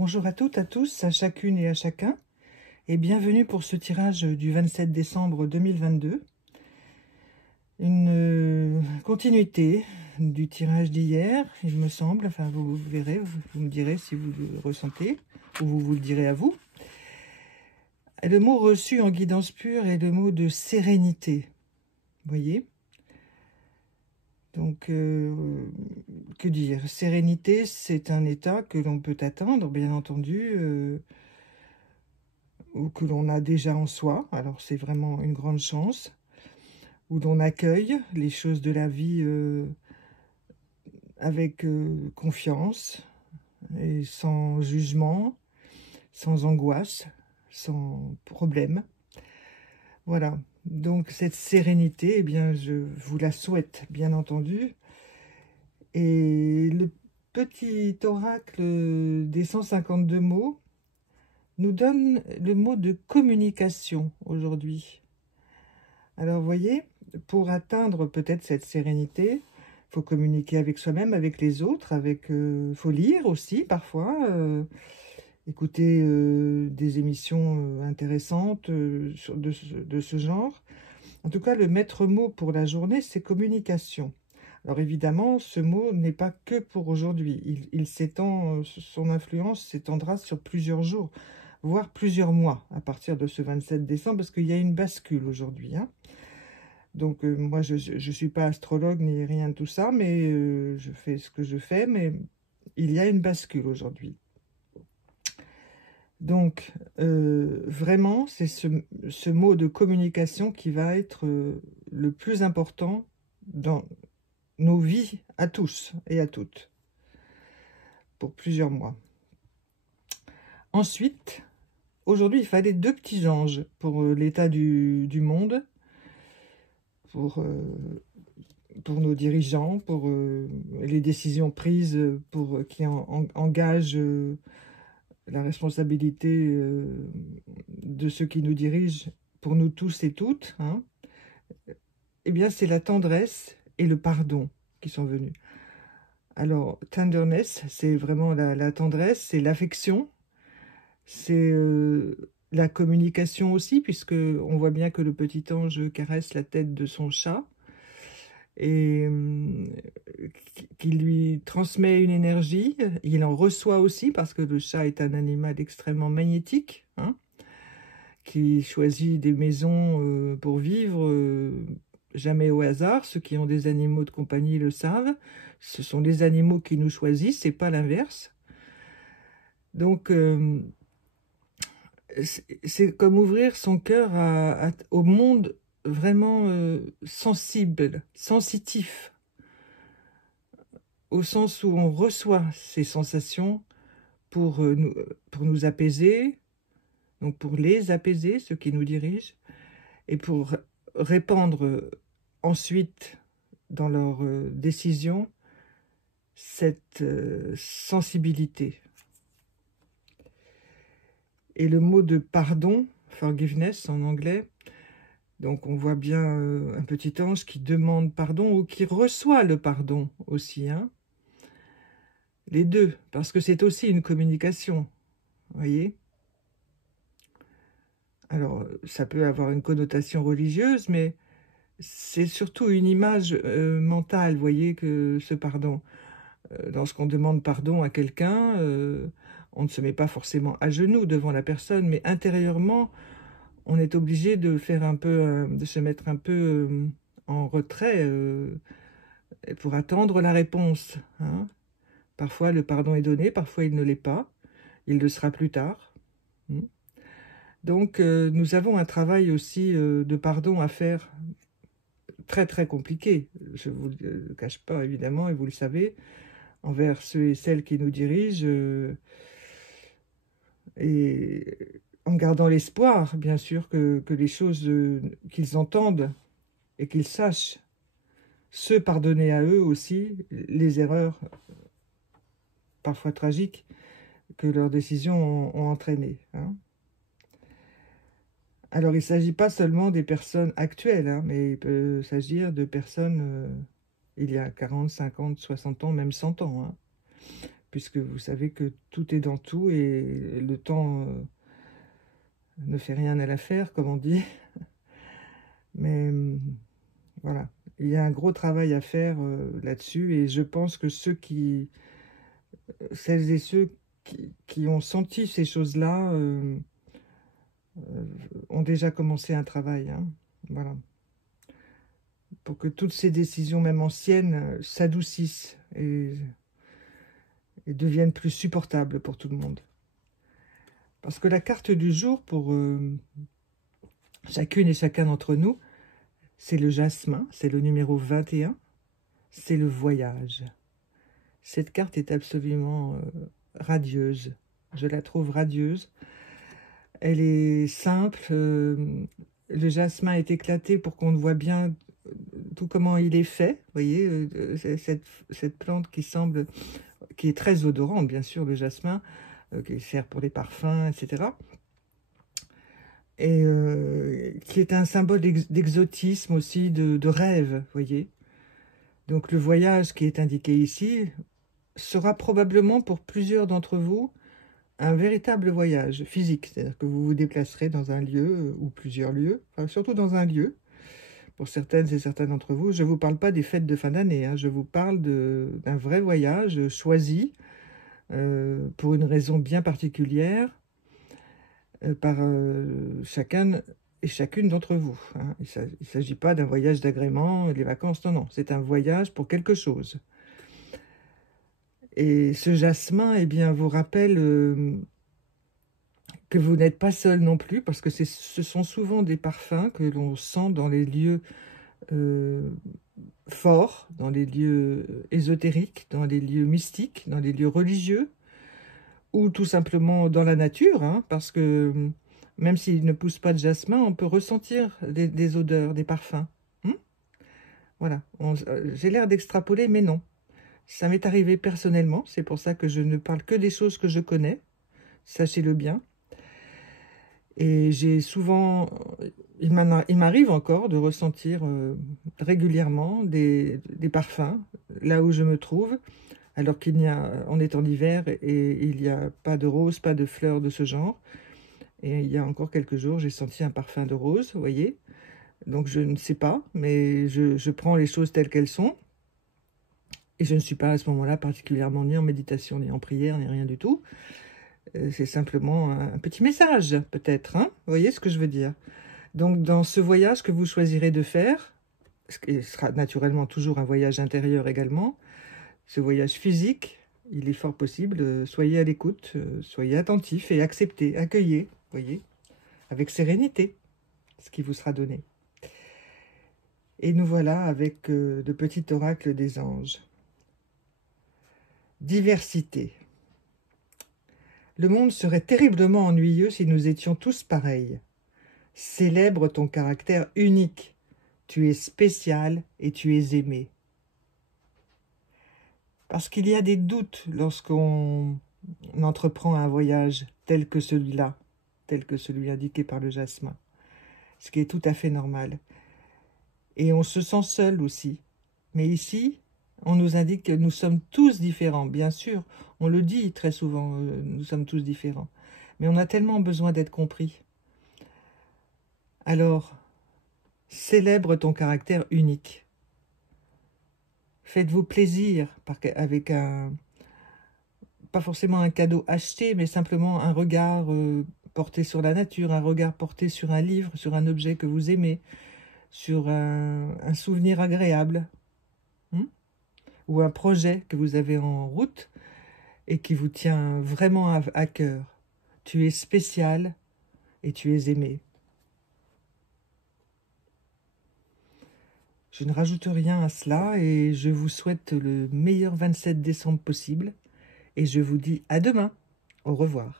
Bonjour à toutes, à tous, à chacune et à chacun, et bienvenue pour ce tirage du 27 décembre 2022. Une continuité du tirage d'hier, il me semble, enfin vous verrez, vous me direz si vous le ressentez, ou vous le direz à vous. Et le mot reçu en guidance pure est le mot de sérénité, vous voyez. Donc, que dire? Sérénité, c'est un état que l'on peut atteindre, bien entendu, ou que l'on a déjà en soi. Alors, c'est vraiment une grande chance, où l'on accueille les choses de la vie avec confiance, et sans jugement, sans angoisse, sans problème. Voilà. Donc, cette sérénité, eh bien, je vous la souhaite, bien entendu. Et le petit oracle des 152 mots nous donne le mot de communication aujourd'hui. Alors, vous voyez, pour atteindre peut-être cette sérénité, il faut communiquer avec soi-même, avec les autres, faut lire aussi parfois, écouter des émissions intéressantes de ce genre. En tout cas, le maître mot pour la journée, c'est communication. Alors évidemment, ce mot n'est pas que pour aujourd'hui. Il s'étend, son influence s'étendra sur plusieurs jours, voire plusieurs mois à partir de ce 27 décembre, parce qu'il y a une bascule aujourd'hui. Donc moi, je ne suis pas astrologue ni rien de tout ça, mais je fais ce que je fais, mais il y a une bascule aujourd'hui. Donc, vraiment, c'est ce mot de communication qui va être le plus important dans nos vies à tous et à toutes, pour plusieurs mois. Ensuite, aujourd'hui, il fallait 2 petits anges pour l'état du monde, pour nos dirigeants, pour les décisions prises, qui engagent la responsabilité de ceux qui nous dirigent, pour nous tous et toutes, eh bien, c'est la tendresse et le pardon qui sont venus. Alors, tenderness, c'est vraiment la tendresse, c'est l'affection, c'est la communication aussi, puisque on voit bien que le petit ange caresse la tête de son chat, et qui lui transmet une énergie. Il en reçoit aussi, parce que le chat est un animal extrêmement magnétique, qui choisit des maisons pour vivre, jamais au hasard. Ceux qui ont des animaux de compagnie le savent. Ce sont les animaux qui nous choisissent, c'est pas l'inverse. Donc, c'est comme ouvrir son cœur au monde vraiment sensible, sensitif, au sens où on reçoit ces sensations pour nous apaiser, donc pour les apaiser, ceux qui nous dirigent, et pour répandre ensuite dans leurs décisions cette sensibilité. Et le mot de pardon, forgiveness en anglais, donc on voit bien un petit ange qui demande pardon ou qui reçoit le pardon aussi, les deux, parce que c'est aussi une communication, vous voyez. Alors, ça peut avoir une connotation religieuse, mais c'est surtout une image mentale, vous voyez, que ce pardon. Lorsqu'on demande pardon à quelqu'un, on ne se met pas forcément à genoux devant la personne, mais intérieurement, on est obligé de faire un peu, de se mettre un peu en retrait pour attendre la réponse. Parfois, le pardon est donné, parfois il ne l'est pas. Il le sera plus tard. Donc, nous avons un travail aussi de pardon à faire, très très compliqué. Je ne vous le cache pas, évidemment, et vous le savez, envers ceux et celles qui nous dirigent, et en gardant l'espoir, bien sûr, que les choses qu'ils entendent et qu'ils sachent se pardonner à eux aussi, les erreurs, parfois tragiques, que leurs décisions ont entraînées. Alors, il ne s'agit pas seulement des personnes actuelles, mais il peut s'agir de personnes il y a 40, 50, 60 ans, même 100 ans. puisque vous savez que tout est dans tout et le temps ne fait rien à l'affaire, comme on dit. Mais voilà, il y a un gros travail à faire là-dessus, et je pense que celles et ceux qui ont senti ces choses-là ont déjà commencé un travail, hein, voilà, pour que toutes ces décisions, même anciennes, s'adoucissent et deviennent plus supportables pour tout le monde. Parce que la carte du jour pour chacune et chacun d'entre nous, c'est le jasmin, c'est le numéro 21, c'est le voyage. Cette carte est absolument radieuse, je la trouve radieuse. Elle est simple, le jasmin est éclaté pour qu'on voit bien tout comment il est fait. Vous voyez, cette plante qui est très odorante, bien sûr, le jasmin, qui sert pour les parfums, etc. Et qui est un symbole d'exotisme aussi, de rêve, vous voyez. Donc le voyage qui est indiqué ici sera probablement pour plusieurs d'entre vous un véritable voyage physique, c'est-à-dire que vous vous déplacerez dans un lieu ou plusieurs lieux, enfin, surtout dans un lieu. Pour certaines et certains d'entre vous, je ne vous parle pas des fêtes de fin d'année, hein, je vous parle d'un vrai voyage choisi pour une raison bien particulière par chacun et chacune d'entre vous. Hein. Il ne s'agit pas d'un voyage d'agrément, les vacances, non, non, c'est un voyage pour quelque chose. Et ce jasmin, eh bien, vous rappelle que vous n'êtes pas seul non plus, parce que ce sont souvent des parfums que l'on sent dans les lieux forts, dans les lieux ésotériques, dans les lieux mystiques, dans les lieux religieux, ou tout simplement dans la nature, hein, parce que même s'il ne pousse pas de jasmin, on peut ressentir des odeurs, des parfums. Voilà, j'ai l'air d'extrapoler, mais non. Ça m'est arrivé personnellement, c'est pour ça que je ne parle que des choses que je connais, sachez-le bien. Et j'ai souvent, il m'arrive encore de ressentir régulièrement des parfums là où je me trouve, alors on est en hiver et il n'y a pas de roses, pas de fleurs de ce genre. Et il y a encore quelques jours, j'ai senti un parfum de rose, vous voyez. Donc je ne sais pas, mais je prends les choses telles qu'elles sont. Et je ne suis pas à ce moment-là particulièrement ni en méditation, ni en prière, ni rien du tout. C'est simplement un petit message, peut-être. Hein, vous voyez ce que je veux dire? Donc, dans ce voyage que vous choisirez de faire, ce qui sera naturellement toujours un voyage intérieur également, ce voyage physique, il est fort possible, soyez à l'écoute, soyez attentifs et acceptez, accueillez, voyez, avec sérénité, ce qui vous sera donné. Et nous voilà avec le petit oracle des anges. Diversité. Le monde serait terriblement ennuyeux si nous étions tous pareils. Célèbre ton caractère unique. Tu es spécial et tu es aimé. Parce qu'il y a des doutes lorsqu'on entreprend un voyage tel que celui-là, tel que celui indiqué par le jasmin, ce qui est tout à fait normal. Et on se sent seul aussi. Mais ici, on nous indique que nous sommes tous différents. Bien sûr, on le dit très souvent, nous sommes tous différents. Mais on a tellement besoin d'être compris. Alors, célèbre ton caractère unique. Faites-vous plaisir avec pas forcément un cadeau acheté, mais simplement un regard porté sur la nature, un regard porté sur un livre, sur un objet que vous aimez, sur un souvenir agréable, ou un projet que vous avez en route et qui vous tient vraiment à cœur. Tu es spécial et tu es aimé. Je ne rajoute rien à cela et je vous souhaite le meilleur 27 décembre possible. Et je vous dis à demain. Au revoir.